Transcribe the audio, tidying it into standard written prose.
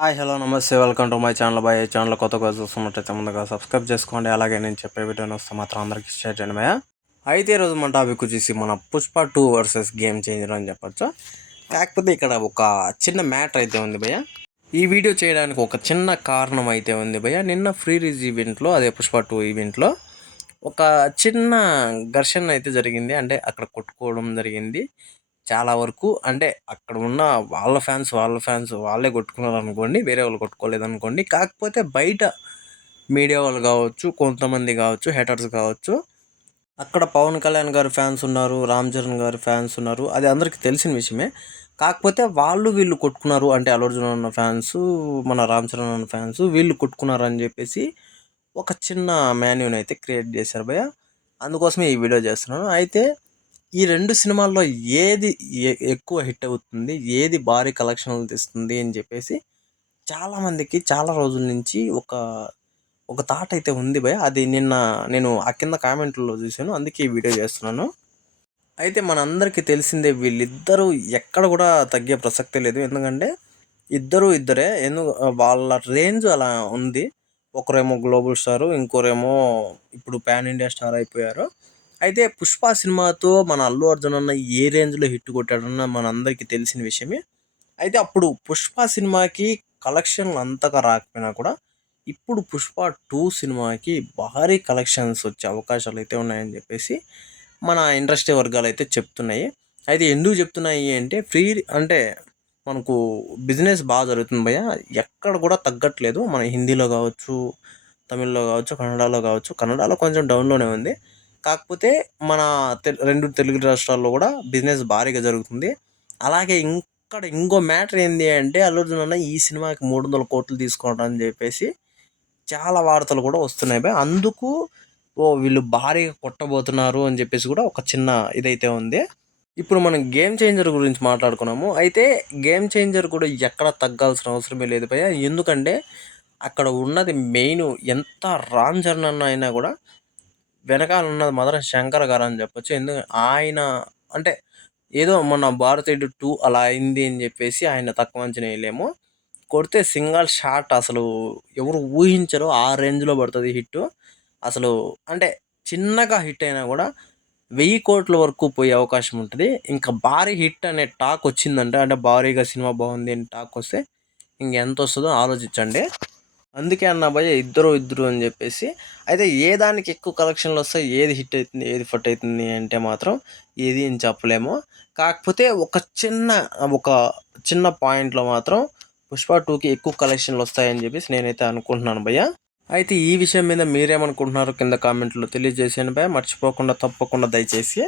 Hi hello నమస్తే welcome to my channel boy channel కొత్తగా చూస్తున్నట్టయితే ముందుగా సబ్స్క్రైబ్ చేసుకోండి. అలాగే నేను చెప్పే వీడియోని వస్తే మాత్రం అందరికీ షేర్ చేయండి భయ్య. అయితే ఈరోజు మన టాపిక్ వచ్చేసి మన పుష్ప 2 వర్సెస్ గేమ్ చేంజర్ అని చెప్పొచ్చు. కాకపోతే ఇక్కడ ఒక చిన్న మ్యాటర్ అయితే ఉంది భయ్య. ఈ వీడియో చేయడానికి ఒక చిన్న కారణం అయితే ఉంది భయ్య. నిన్న ఫ్రీ రిలీజ్ ఈవెంట్లో, అదే పుష్ప 2 ఈవెంట్లో ఒక చిన్న ఘర్షణ అయితే జరిగింది. అంటే అక్కడ కొట్టుకోవడం జరిగింది చాలా వరకు. అంటే అక్కడ ఉన్న వాళ్ళ ఫ్యాన్స్ వాళ్ళే కొట్టుకున్నారు అనుకోండి, వేరే వాళ్ళు కొట్టుకోలేదు అనుకోండి. కాకపోతే బయట మీడియా వాళ్ళు కావచ్చు, కొంతమంది కావచ్చు, హేటర్స్ కావచ్చు, అక్కడ పవన్ కళ్యాణ్ గారి ఫ్యాన్స్ ఉన్నారు, రామ్ చరణ్ గారి ఫ్యాన్స్ ఉన్నారు. అది అందరికీ తెలిసిన విషయమే. కాకపోతే వీళ్ళు కొట్టుకున్నారు అంటే అల్లు అర్జున్ అన్న ఫ్యాన్స్, మన రామ్ చరణ్ అన్న ఫ్యాన్స్ వీళ్ళు కొట్టుకున్నారు అని చెప్పేసి ఒక చిన్న మాన్యూని అయితే క్రియేట్ చేశారు భయ్య. అందుకోసమే ఈ వీడియో చేస్తున్నాను. అయితే ఈ 2 సినిమాల్లో ఏది ఎక్కువ హిట్ అవుతుంది, ఏది భారీ కలెక్షన్లు తెస్తుంది అని చెప్పేసి చాలామందికి చాలా రోజుల నుంచి ఒక థాట్ అయితే ఉంది భయ్. అది నిన్న నేను ఆ కింద కామెంట్లో చూశాను, అందుకే ఈ వీడియో చేస్తున్నాను. అయితే మనందరికీ తెలిసిందే, వీళ్ళిద్దరూ ఎక్కడ కూడా తగ్గే ప్రసక్తే లేదు. ఎందుకంటే ఇద్దరే వాళ్ళ రేంజ్ అలా ఉంది. ఒకరేమో గ్లోబల్ స్టారు, ఇంకోరేమో ఇప్పుడు పాన్ ఇండియా స్టార్ అయిపోయారు. అయితే పుష్ప సినిమాతో మన అల్లు అర్జున్ అన్న ఏ రేంజ్లో హిట్ కొట్టాడన్న మనందరికీ తెలిసిన విషయమే. అయితే అప్పుడు పుష్ప సినిమాకి కలెక్షన్లు అంతగా రాకపోయినా కూడా ఇప్పుడు పుష్ప 2 సినిమాకి భారీ కలెక్షన్స్ వచ్చే అవకాశాలు అయితే ఉన్నాయని చెప్పేసి మన ఇండస్ట్రీ వర్గాలు అయితే చెప్తున్నాయి. అయితే ఎందుకు చెప్తున్నాయి అంటే అంటే మనకు బిజినెస్ బాగా జరుగుతుంది భయ్య. ఎక్కడ కూడా తగ్గట్లేదు. మన హిందీలో కావచ్చు, తమిళ్లో కావచ్చు, కన్నడలో కావచ్చు. కన్నడలో కొంచెం డౌన్లోనే ఉంది. కాకపోతే మన 2 తెలుగు రాష్ట్రాల్లో కూడా బిజినెస్ భారీగా జరుగుతుంది. అలాగే ఇక్కడ ఇంకో మ్యాటర్ ఏంది అంటే అల్లు అర్జున్ అన్న ఈ సినిమాకి 300 కోట్లు తీసుకోవడం అని చెప్పేసి చాలా వార్తలు కూడా వస్తున్నాయి భయ్. అందుకు వీళ్ళు భారీగా కొట్టబోతున్నారు అని చెప్పేసి కూడా ఒక చిన్న ఇదైతే ఉంది. ఇప్పుడు మనం గేమ్ చేంజర్ గురించి మాట్లాడుకున్నాము. అయితే గేమ్ చేంజర్ కూడా ఎక్కడ తగ్గాల్సిన అవసరమే లేదు భయ్య. ఎందుకంటే అక్కడ ఉన్నది మెయిన్, ఎంత రామ్ చరణ్ అన్న అయినా కూడా వెనకాల ఉన్నది మాత్రం శంకర్ గారు అని చెప్పొచ్చు. ఎందుకంటే ఆయన అంటే ఏదో మన భారతీయుడు 2 అలా అయింది అని చెప్పేసి ఆయన తక్కువ అంచనా వేయలేము. కొడితే సింగల్ షాట్ అసలు ఎవరు ఊహించరు ఆ రేంజ్లో పడుతుంది హిట్. అసలు అంటే చిన్నగా హిట్ అయినా కూడా 1000 కోట్ల వరకు పోయే అవకాశం ఉంటుంది. ఇంకా భారీ హిట్ అనే టాక్ వచ్చిందంటే, అంటే భారీగా సినిమా బాగుంది అని టాక్ వస్తే ఇంకెంత వస్తుందో ఆలోచించండి. అందుకే అన్న భయ్య ఇద్దరు అని చెప్పేసి. అయితే ఏ దానికి ఎక్కువ కలెక్షన్లు వస్తాయి, ఏది హిట్ అవుతుంది, ఏది ఫట్ అవుతుంది అంటే మాత్రం ఏది అని చెప్పలేము. కాకపోతే ఒక చిన్న పాయింట్లో మాత్రం పుష్ప 2కి ఎక్కువ కలెక్షన్లు వస్తాయని చెప్పేసి నేనైతే అనుకుంటున్నాను భయ్య. అయితే ఈ విషయం మీద మీరేమనుకుంటున్నారో కింద కామెంట్లో తెలియజేసాను భయ్య. మర్చిపోకుండా తప్పకుండా దయచేసి